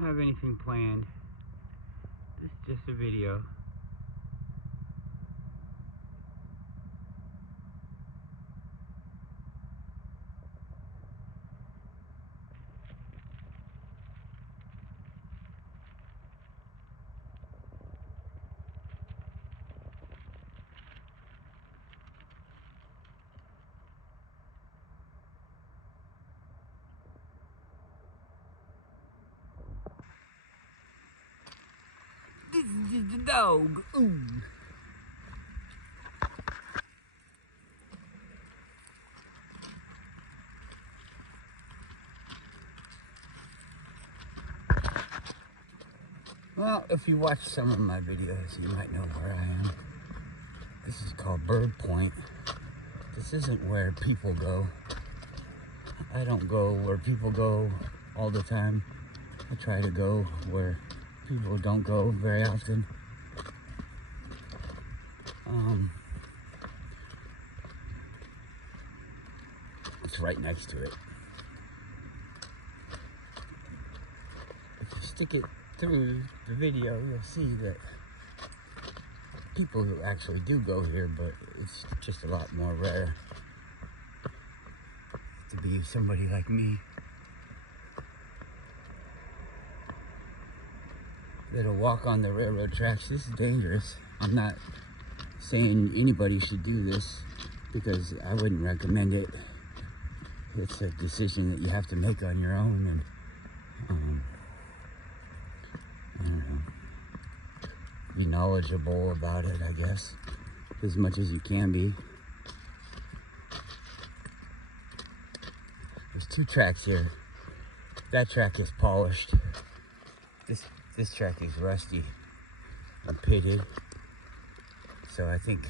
don't have anything planned. This is just a video. This is just a dog. Ooh. Well, if you watch some of my videos, you might know where I am. This is called Bird Point. This isn't where people go. I don't go where people go all the time. I try to go where people don't go very often. It's right next to it. If you stick it through the video, you'll see that people who actually do go here, but it's just a lot more rare to be somebody like me that'll walk on the railroad tracks. This is dangerous. I'm not saying anybody should do this because I wouldn't recommend it. It's a decision that you have to make on your own, and I don't know, be knowledgeable about it, I guess, as much as you can be. There's two tracks here. That track is polished. This track is rusty and pitted. So I think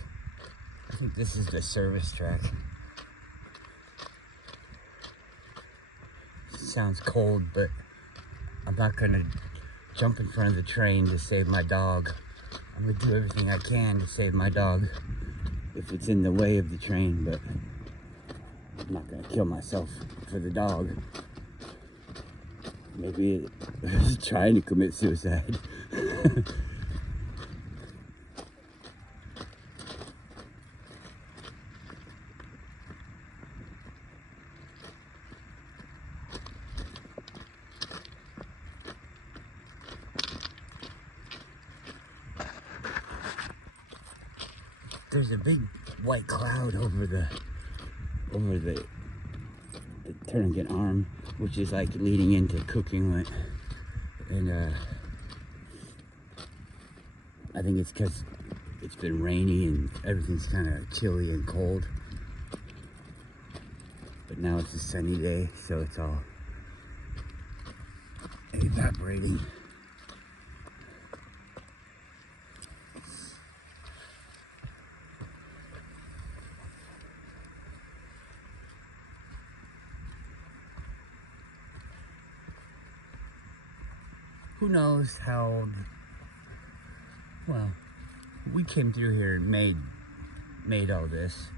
this is the service track. Sounds cold, but I'm not gonna jump in front of the train to save my dog. I'm gonna do everything I can to save my dog if it's in the way of the train, but I'm not gonna kill myself for the dog. Maybe it's trying to commit suicide. There's a big white cloud over the Turnagain Arm, which is like leading into Cookinglet, and I think it's because it's been rainy and everything's kind of chilly and cold. But now it's a sunny day, so it's all evaporating. Who knows how, well, we came through here and made all this.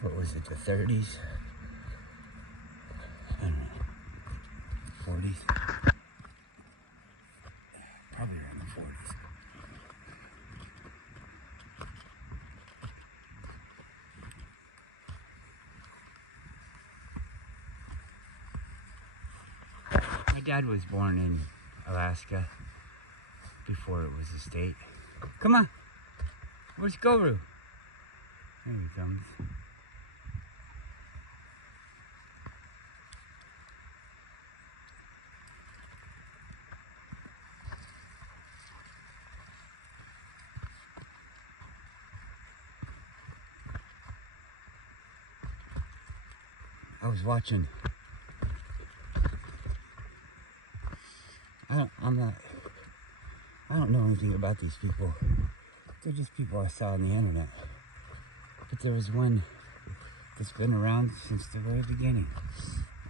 What was it, the 30s? I don't know, 40s? Probably around the 40s. My dad was born in Alaska before it was a state. Come on, where's Guru? There he comes. I was watching. I don't know anything about these people. They're just people I saw on the internet. But there was one that's been around since the very beginning.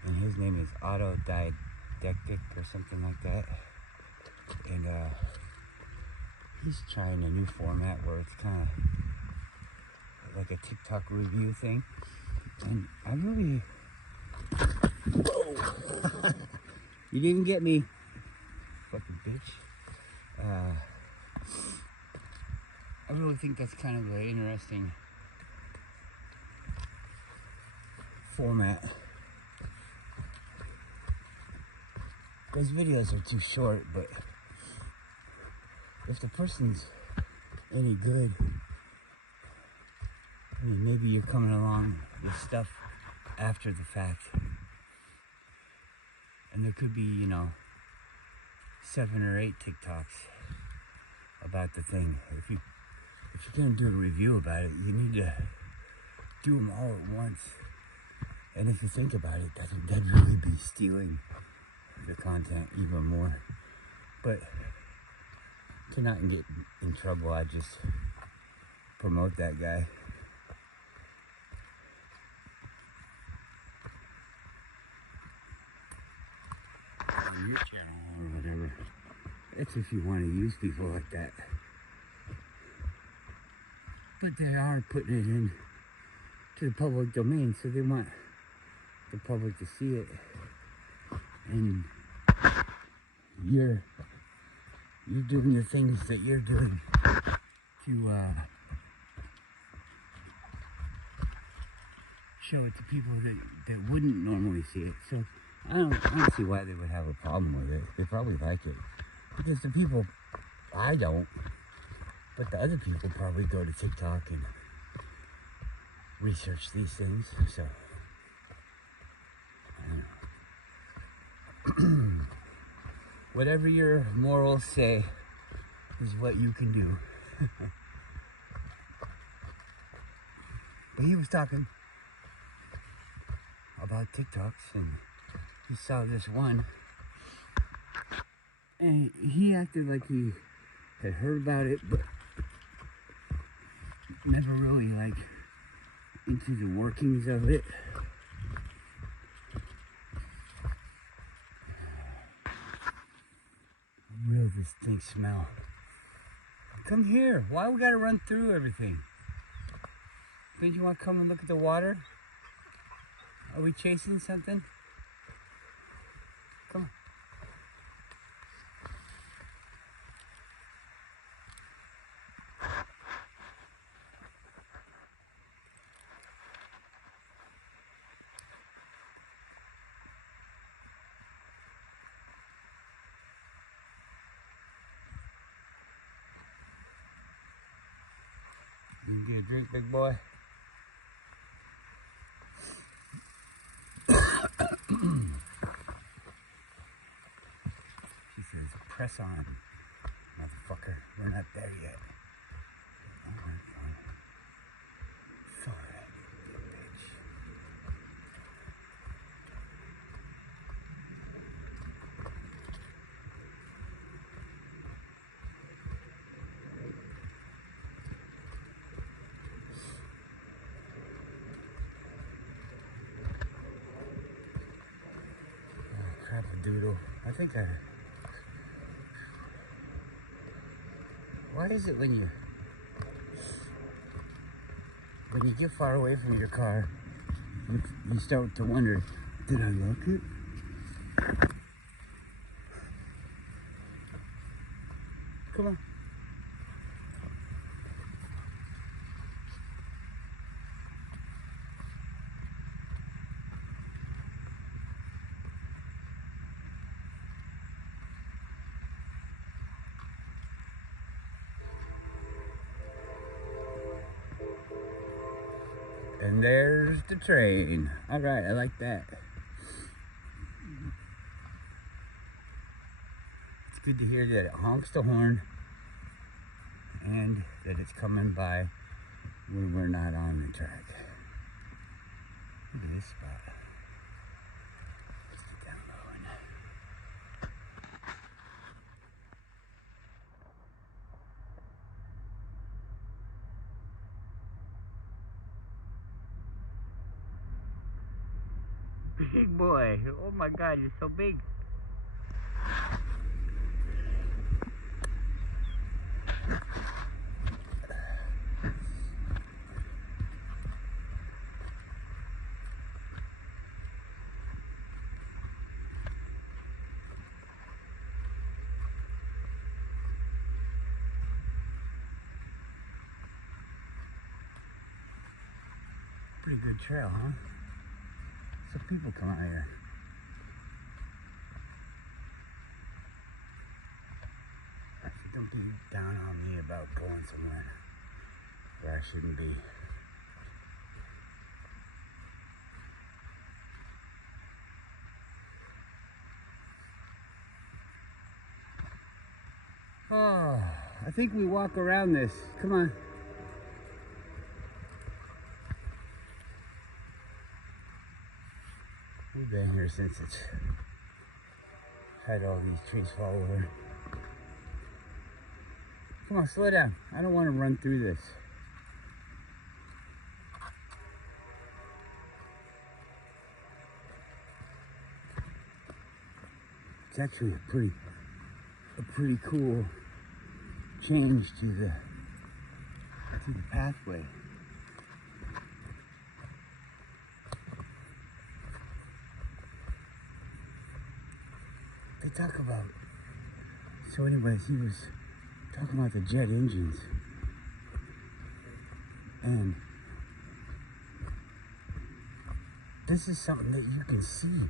And his name is Autodidactic or something like that. And he's trying a new format where it's kind of like a TikTok review thing. And I Whoa. You didn't get me. Fucking bitch. I really think that's kind of an interesting format. Those videos are too short, but if the person's any good, I mean, maybe you're coming along with stuff after the fact, and there could be, you know, 7 or 8 TikToks about the thing. If you're gonna do a review about it, you need to do them all at once. And if you think about it, that'd really be stealing the content even more. But to not get in trouble, I just promote that guy. On your channel or whatever. That's if you want to use people like that. But they are putting it in to the public domain, so they want the public to see it. And you're doing the things that you're doing to show it to people that wouldn't normally see it. So I don't see why they would have a problem with it. They probably like it. Because the people, I don't, but the other people probably go to TikTok and research these things. So, I don't know. Whatever your morals say is what you can do. But he was talking about TikToks, and he saw this one, and he acted like he had heard about it, but never really like into the workings of it. Real this thing smell. Come here. Why we gotta run through everything? Don't you want to come and look at the water? Are we chasing something? Come on. You can get a drink, big boy. She says, press on, motherfucker. We're not there yet. Alright, fine. Sorry, bitch. Crap-a-doodle. I think why is it when you get far away from your car, you start to wonder, did I lock it? Come on. And there's the train. All right, I like that. It's good to hear that it honks the horn and that it's coming by when we're not on the track. Look at this spot. Let's get down low. Big boy. Oh my God, you're so big. Pretty good trail, huh? So people come out here. Don't be down on me about going somewhere where I shouldn't be. Oh, I think we walk around this. Come on. We've been here since it's had all these trees fall over. Come on, slow down. I don't want to run through this. It's actually a pretty cool change to the pathway. They talk about, so anyways, he was talking about the jet engines, and this is something that you can see,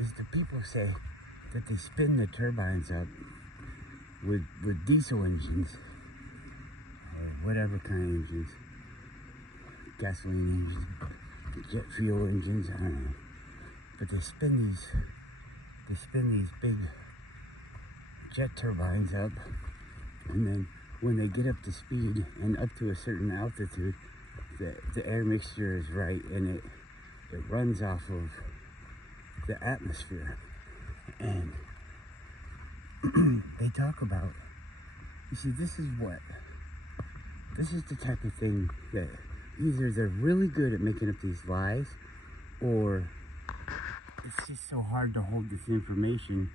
is the people say that they spin the turbines up with diesel engines, or whatever kind of engines, gasoline engines, jet fuel engines, I don't know, but they spin these big jet turbines up, and then when they get up to speed and up to a certain altitude, the air mixture is right, and it runs off of the atmosphere. And they talk about, you see, this is the type of thing that either they're really good at making up these lies, or it's just so hard to hold this information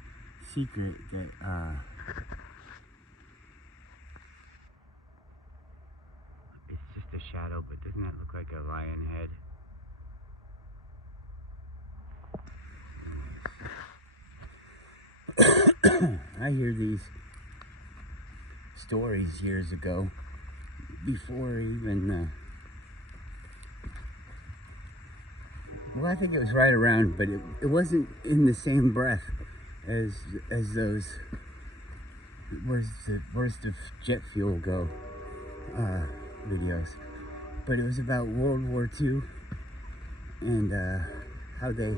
secret that it's just a shadow. But doesn't that look like a lion head? I hear these stories years ago, before even well, I think it was right around, but it wasn't in the same breath as those where's the jet fuel go videos, but it was about World War II, and how they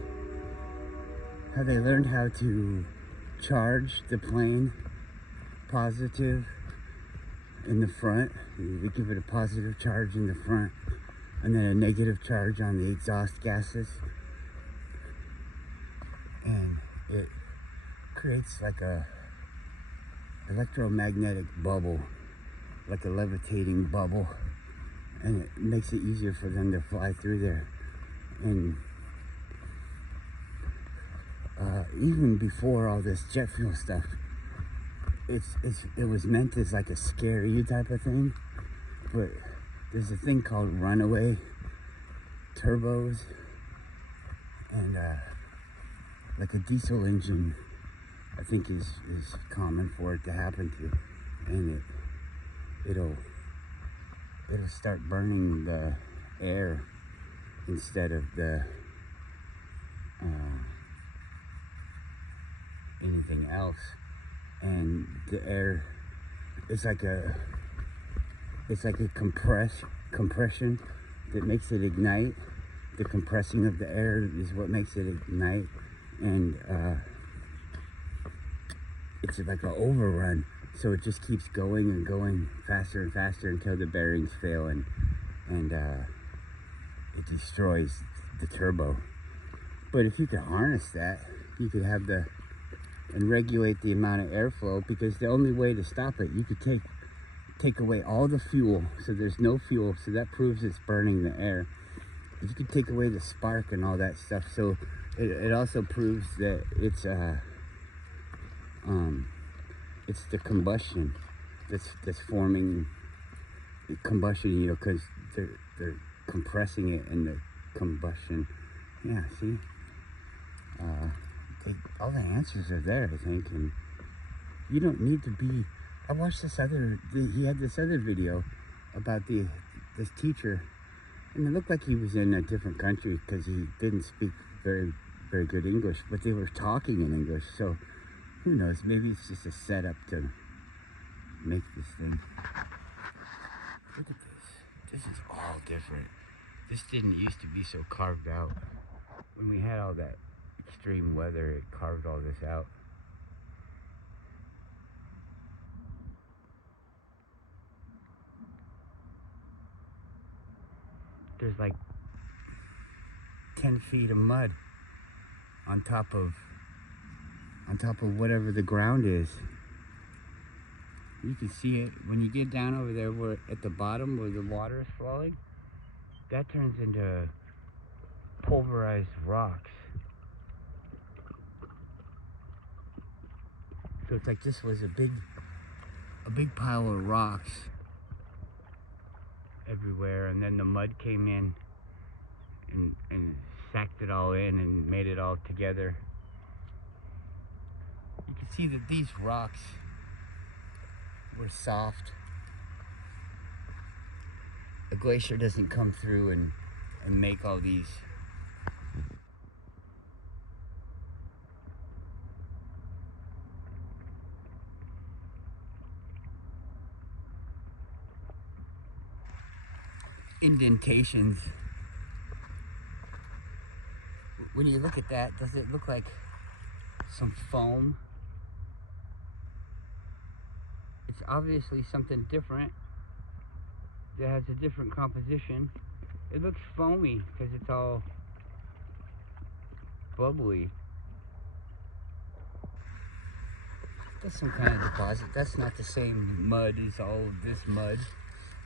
learned how to charge the plane positive in the front. They give it a positive charge in the front, and then a negative charge on the exhaust gases, and it creates like a electromagnetic bubble, like a levitating bubble, and it makes it easier for them to fly through there. And even before all this jet fuel stuff, it was meant as like a scare you type of thing, but there's a thing called runaway turbos, and like a diesel engine, I think is common for it to happen to, and it'll start burning the air instead of the anything else, and the air, it's like a compression that makes it ignite. The compressing of the air is what makes it ignite, and it's like an overrun, so it just keeps going and going faster and faster until the bearings fail, and it destroys the turbo. But if you could harness that, you could have and regulate the amount of airflow, because the only way to stop it, you could take away all the fuel, so there's no fuel, so that proves it's burning the air. You could take away the spark and all that stuff, so it also proves that it's the combustion that's forming combustion, you know, because they're compressing it in the combustion. Yeah, see, all the answers are there, I think, and you don't need to be. I watched he had this other video about this teacher, And it looked like he was in a different country because he didn't speak very, very good English, but they were talking in English. So who knows? Maybe it's just a setup to make this thing. Look at this. This is all different. This didn't used to be so carved out. When we had all that extreme weather, it carved all this out. There's like 10 feet of mud on top of whatever the ground is. You can see it when you get down over there where at the bottom where the water is flowing. That turns into pulverized rocks. So it's like this was a big pile of rocks everywhere, and then the mud came in and sacked it all in and made it all together. You can see that these rocks were soft. A glacier doesn't come through and make all these indentations. When you look at that, does it look like some foam? It's obviously something different that has a different composition. It looks foamy because it's all bubbly. That's some kind of deposit. That's not the same mud as all of this mud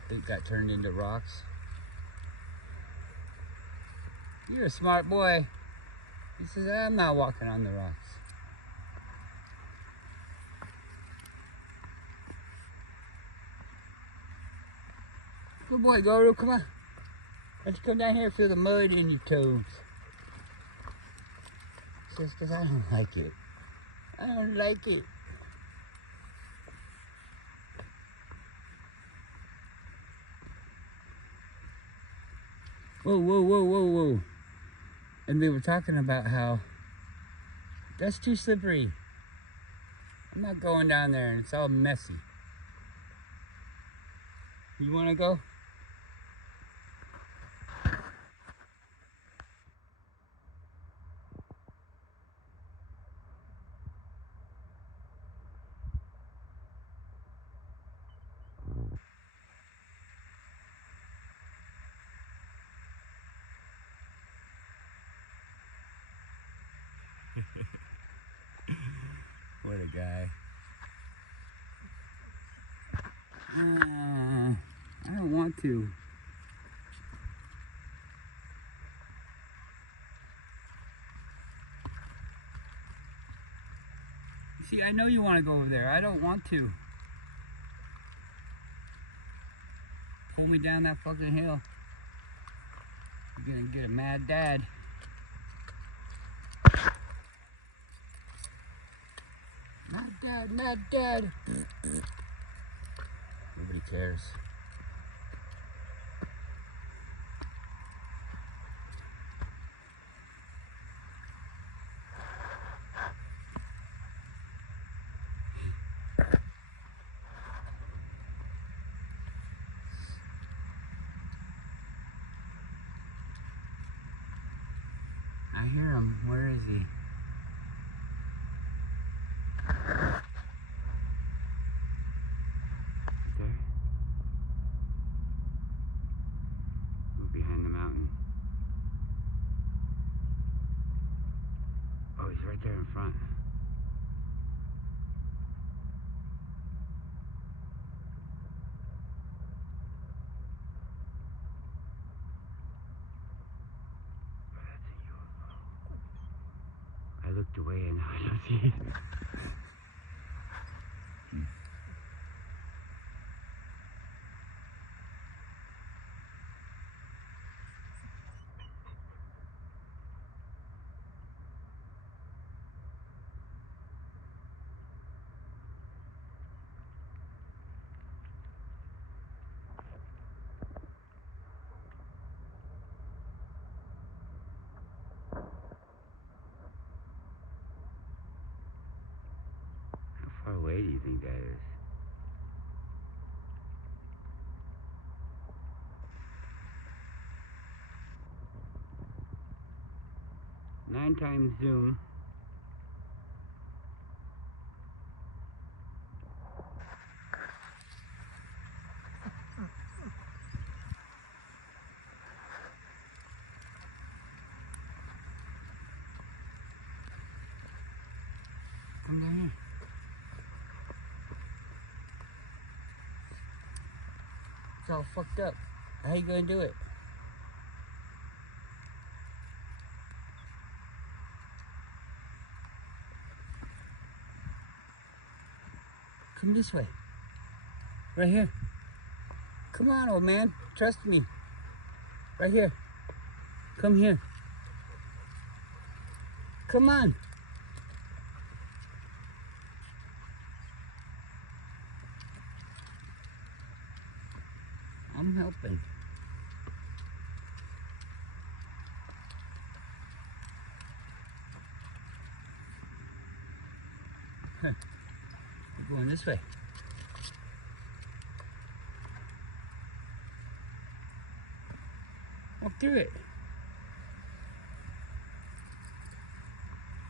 that got turned into rocks. You're a smart boy. He says, I'm not walking on the rocks. Good boy, Gordo, come on. Let's come down here and feel the mud in your toes. He says, because I don't like it. I don't like it. Whoa, whoa, whoa, whoa, whoa. And they were talking about how that's too slippery. I'm not going down there and it's all messy. You want to go? What a guy. I don't want to. See, I know you want to go over there. I don't want to. Pull me down that fucking hill. You're gonna get a mad dad. Mad dad, mad dad. Nobody cares. I hear him. Where is he? There. Ooh, behind the mountain. Oh, he's right there in front. I looked away and now I don't see it. way do you think that is? Nine times zoom. Come down here. It's all fucked up. How you gonna do it? Come this way. Right here. Come on, old man. Trust me. Right here. Come here. Come on. I'm helping. Huh. We're going this way. Walk through it.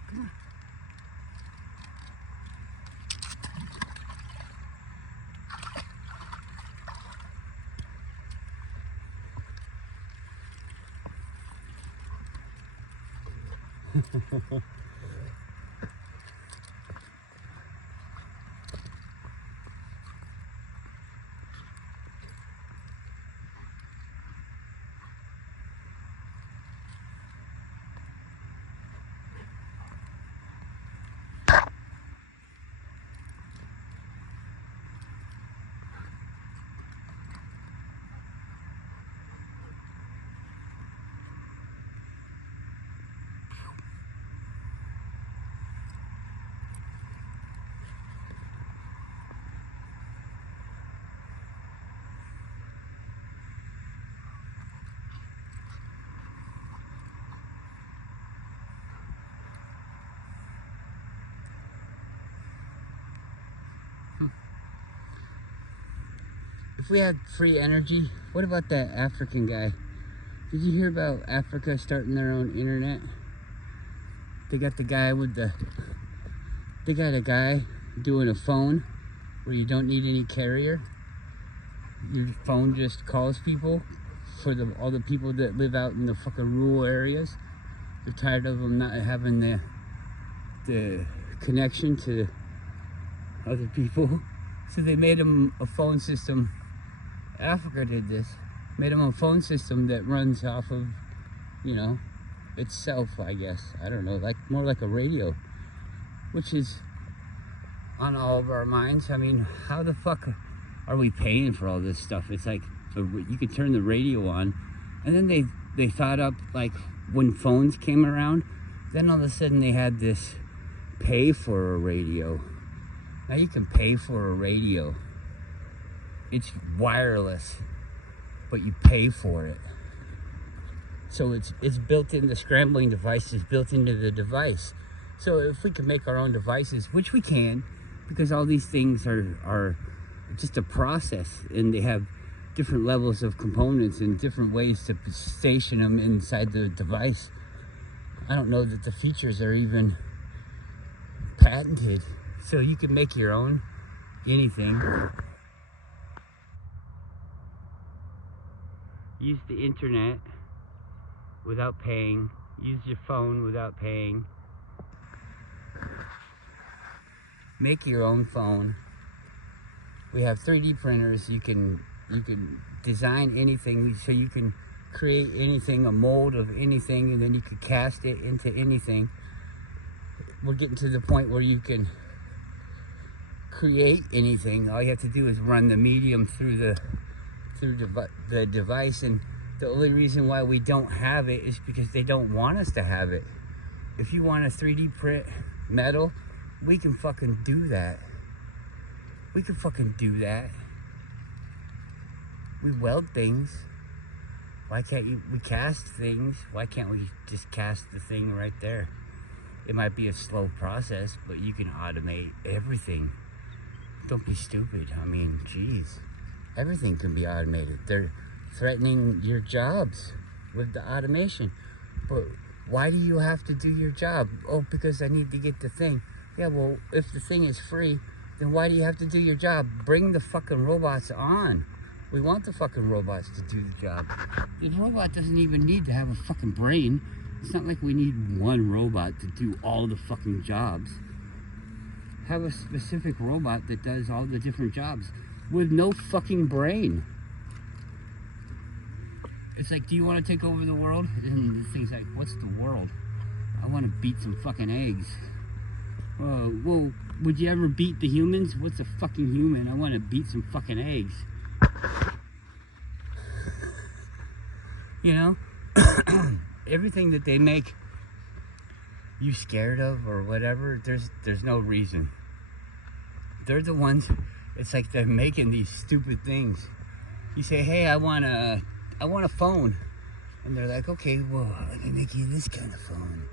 Come on. If we had free energy, what about that African guy? Did you hear about Africa starting their own internet? They got the guy with the... They got a guy doing a phone where you don't need any carrier. Your phone just calls people for all the people that live out in the fucking rural areas. They're tired of them not having the connection to other people. So they made them a phone system. Africa did this. Made them a phone system that runs off of, you know, itself, I guess. I don't know, like more like a radio, which is on all of our minds. I mean, how the fuck are we paying for all this stuff? It's like you could turn the radio on, and then they thought up, like when phones came around, then all of a sudden they had this pay for a radio. Now you can pay for a radio. It's wireless, but you pay for it. So it's built in, the scrambling device is built into the device. So if we can make our own devices, which we can, because all these things are just a process, and they have different levels of components and different ways to station them inside the device. I don't know that the features are even patented. So you can make your own anything. Use the internet without paying. Use your phone without paying. Make your own phone. We have 3D printers. You can design anything, so you can create anything, a mold of anything, and then you can cast it into anything. We're getting to the point where you can create anything. All you have to do is run the medium through the device, and the only reason why we don't have it is because they don't want us to have it. If you want to 3D print metal, we can fucking do that. We can fucking do that. We weld things. Why can't we cast things? Why can't we just cast the thing right there? It might be a slow process, but you can automate everything. Don't be stupid. I mean, geez. Everything can be automated. They're threatening your jobs with the automation. But why do you have to do your job? Oh, because I need to get the thing. Yeah, well, if the thing is free, then why do you have to do your job? Bring the fucking robots on. We want the fucking robots to do the job. The robot doesn't even need to have a fucking brain. It's not like we need one robot to do all the fucking jobs. Have a specific robot that does all the different jobs with no fucking brain. It's like, do you want to take over the world? And the thing's like, what's the world? I want to beat some fucking eggs. Well, would you ever beat the humans? What's a fucking human? I want to beat some fucking eggs. You know? Everything that they make you scared of or whatever, there's no reason. They're the ones, it's like they're making these stupid things. You say, hey, I want a phone. And they're like, okay, well, let me make you this kind of phone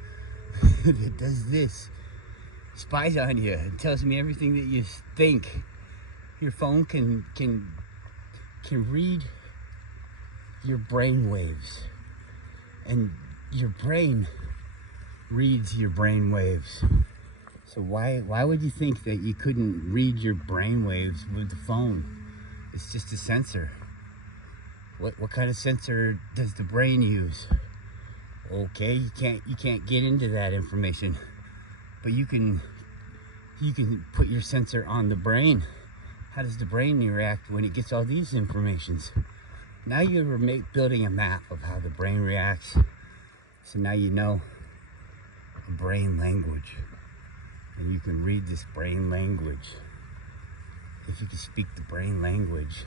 that does this. Spies on you and tells me everything that you think. Your phone can read your brain waves, and your brain reads your brain waves. So why would you think that you couldn't read your brain waves with the phone? It's just a sensor. What kind of sensor does the brain use? Okay, you can't get into that information, but you can put your sensor on the brain. How does the brain react when it gets all these informations? Now you're building a map of how the brain reacts. So now you know a brain language, and you can read this brain language. If you can speak the brain language,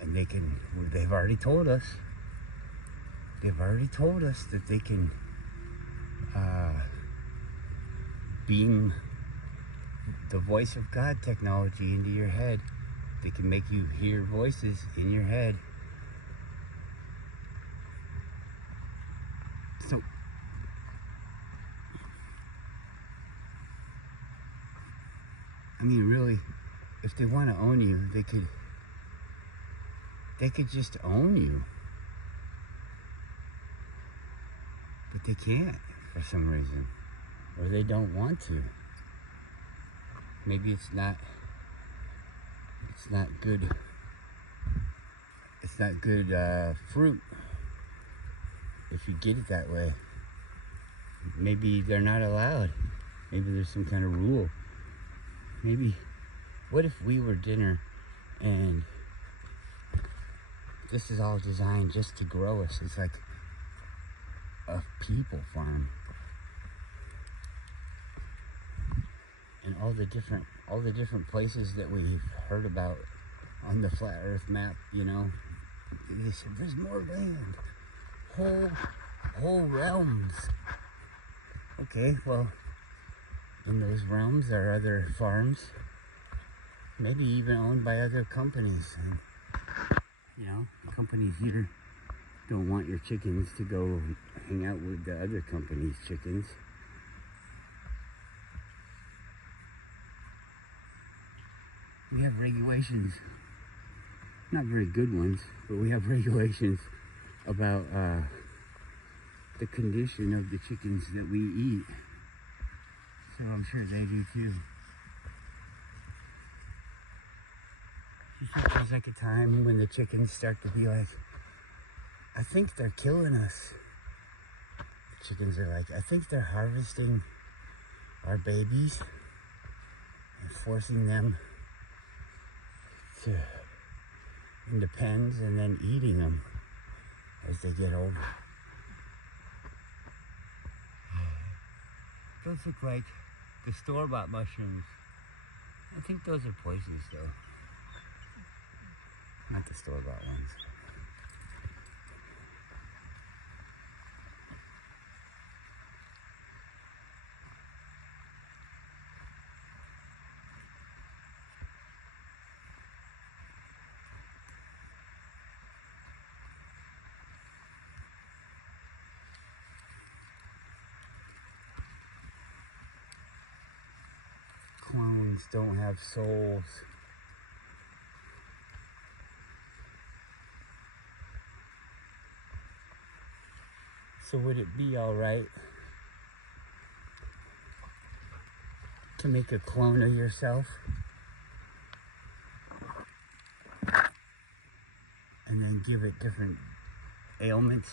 and they've already told us that they can beam the voice of God technology into your head. They can make you hear voices in your head. So I mean, really, if they want to own you, they could just own you. But they can't for some reason, or they don't want to. Maybe it's not good. It's not good fruit if you get it that way. Maybe they're not allowed. Maybe there's some kind of rule. Maybe, what if we were dinner and this is all designed just to grow us? It's like a people farm. And all the different places that we've heard about on the flat earth map, you know, they said there's more land, whole realms. Okay, well, in those realms are other farms, maybe even owned by other companies. And, you know, companies here don't want your chickens to go hang out with the other company's chickens. We have regulations, not very good ones, but we have regulations about the condition of the chickens that we eat. So I'm sure they do too. There's like a time when the chickens start to be like, I think they're killing us. The chickens are like, I think they're harvesting our babies and forcing them into pens and then eating them as they get older. Those look like the store-bought mushrooms. I think those are poisonous though. Not the store-bought ones. Clones don't have souls. So would it be alright to make a clone of yourself and then give it different ailments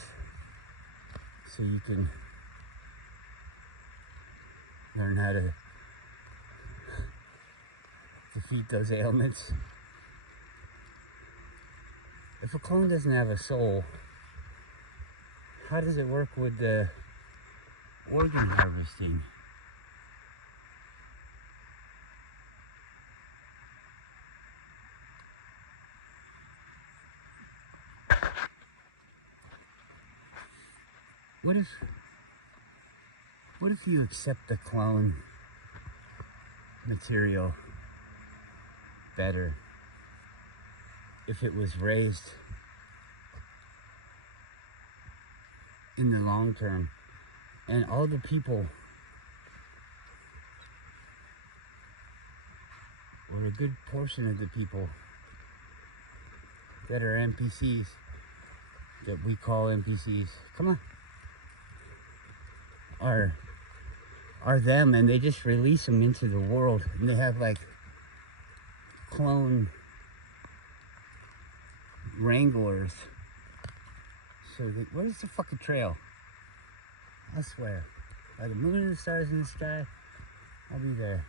so you can learn how to defeat those ailments? If a clone doesn't have a soul, how does it work with the organ harvesting? What if you accept the clone material better if it was raised in the long term, and all the people, or a good portion of the people that are NPCs, that we call NPCs, come on, are them, and they just release them into the world, and they have like clone wranglers. So where's the fucking trail? I swear, by the moon and the stars in the sky, I'll be there.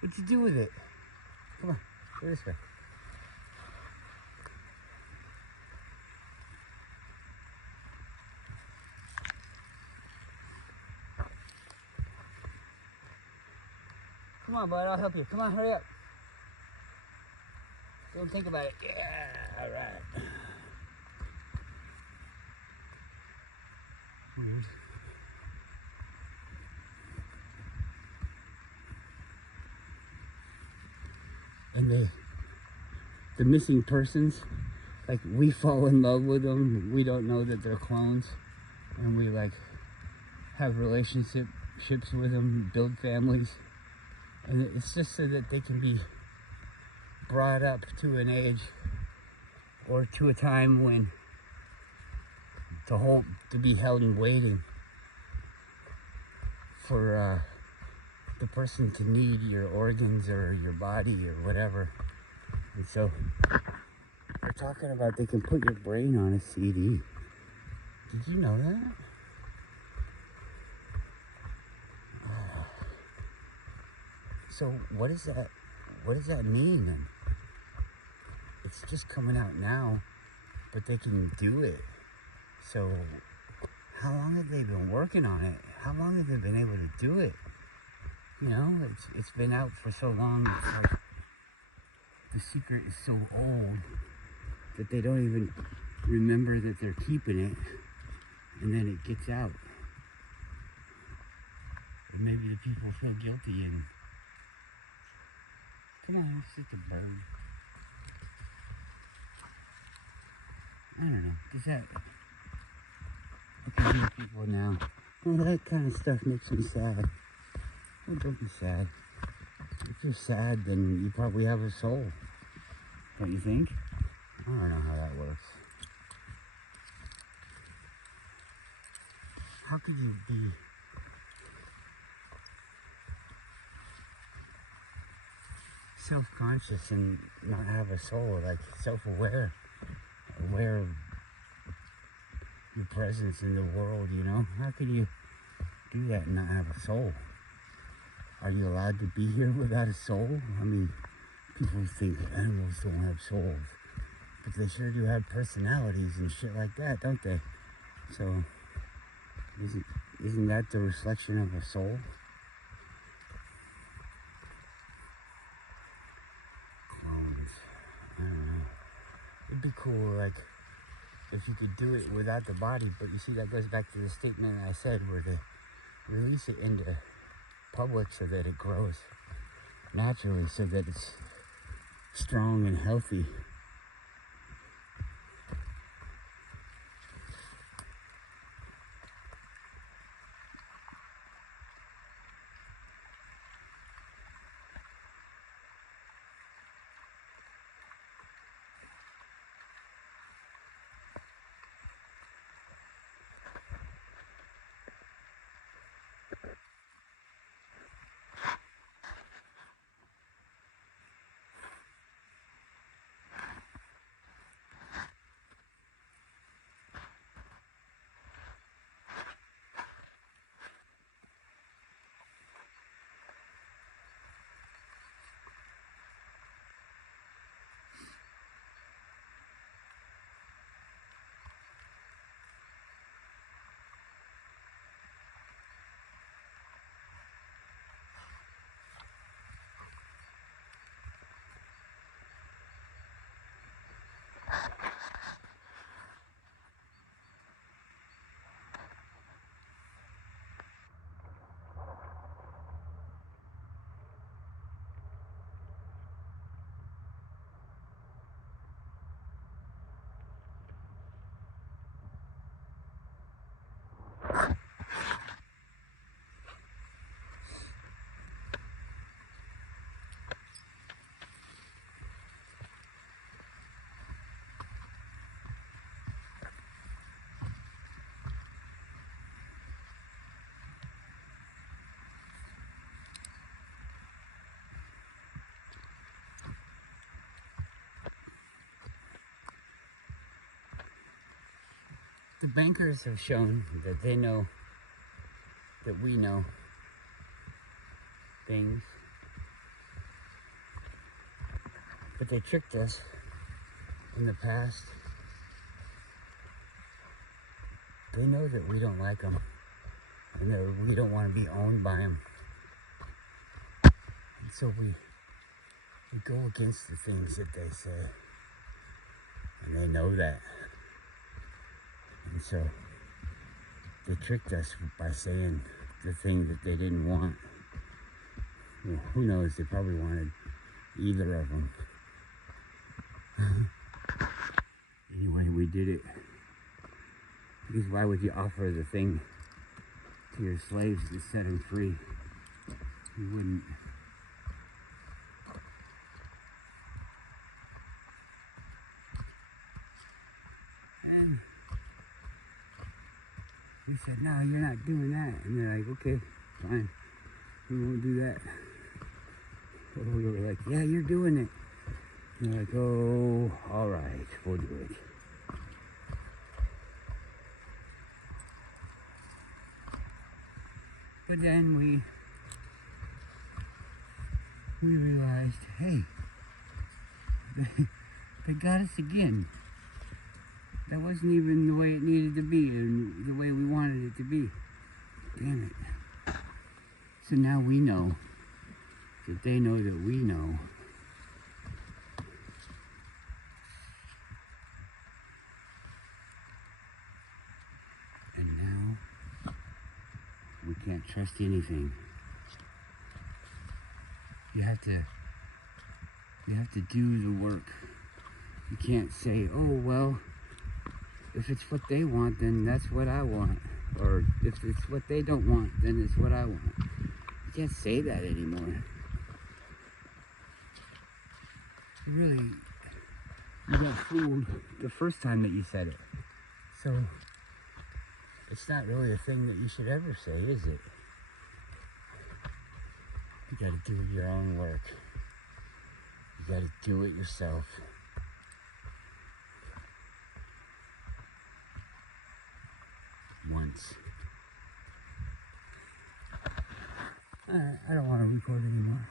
What'd you do with it? Come on, go this way. Come on, bud, I'll help you. Come on, hurry up. Don't think about it. Yeah, alright. And the missing persons, like, we fall in love with them. We don't know that they're clones, and we like have relationships with them, build families, and it's just so that they can be brought up to an age or to a time when to be held in waiting for the person to need your organs or your body or whatever. And so we're talking about they can put your brain on a CD. Did you know that? So what does that mean then? It's just coming out now, but they can do it. So how long have they been working on it? How long have they been able to do it? You know, it's been out for so long. It's like the secret is so old that they don't even remember that they're keeping it, and then it gets out. And maybe the people feel guilty and come on, it's just a bird. I don't know. Does that? Okay, people now. Well, that kind of stuff makes me sad. Well, don't be sad. If you're sad, then you probably have a soul. Don't you think? I don't know how that works. How could you be self-conscious and not have a soul, like self-aware, aware of your presence in the world, you know? How could you do that and not have a soul? Are you allowed to be here without a soul? I mean, people think animals don't have souls, but they sure do have personalities and shit like that, don't they? So, isn't that the reflection of a soul? Clones. I don't know. It'd be cool, like, if you could do it without the body, but you see, that goes back to the statement I said, where they release it into public so that it grows naturally, so that it's strong and healthy. The bankers have shown that they know that we know things, but they tricked us in the past. They know that we don't like them and that we don't want to be owned by them. And so we go against the things that they say. And they know that. And so they tricked us by saying the thing that they didn't want. Well, who knows? They probably wanted either of them. Anyway, we did it. Because why would you offer the thing to your slaves to set them free? You wouldn't. And we said, no, you're not doing that. And they're like, okay, fine. We won't do that. So we were like, yeah, you're doing it. And they're like, oh, all right, we'll do it. But then we realized, hey, they got us again. That wasn't even the way it needed to be and the way we wanted it to be. Damn it. So now we know that they know that we know. And now we can't trust anything. You have to do the work. You can't say, oh, well, if it's what they want, then that's what I want. Or if it's what they don't want, then it's what I want. You can't say that anymore. You got fooled the first time that you said it. So it's not really a thing that you should ever say, is it? You gotta do your own work. You gotta do it yourself. Once. Alright, I don't want to record anymore.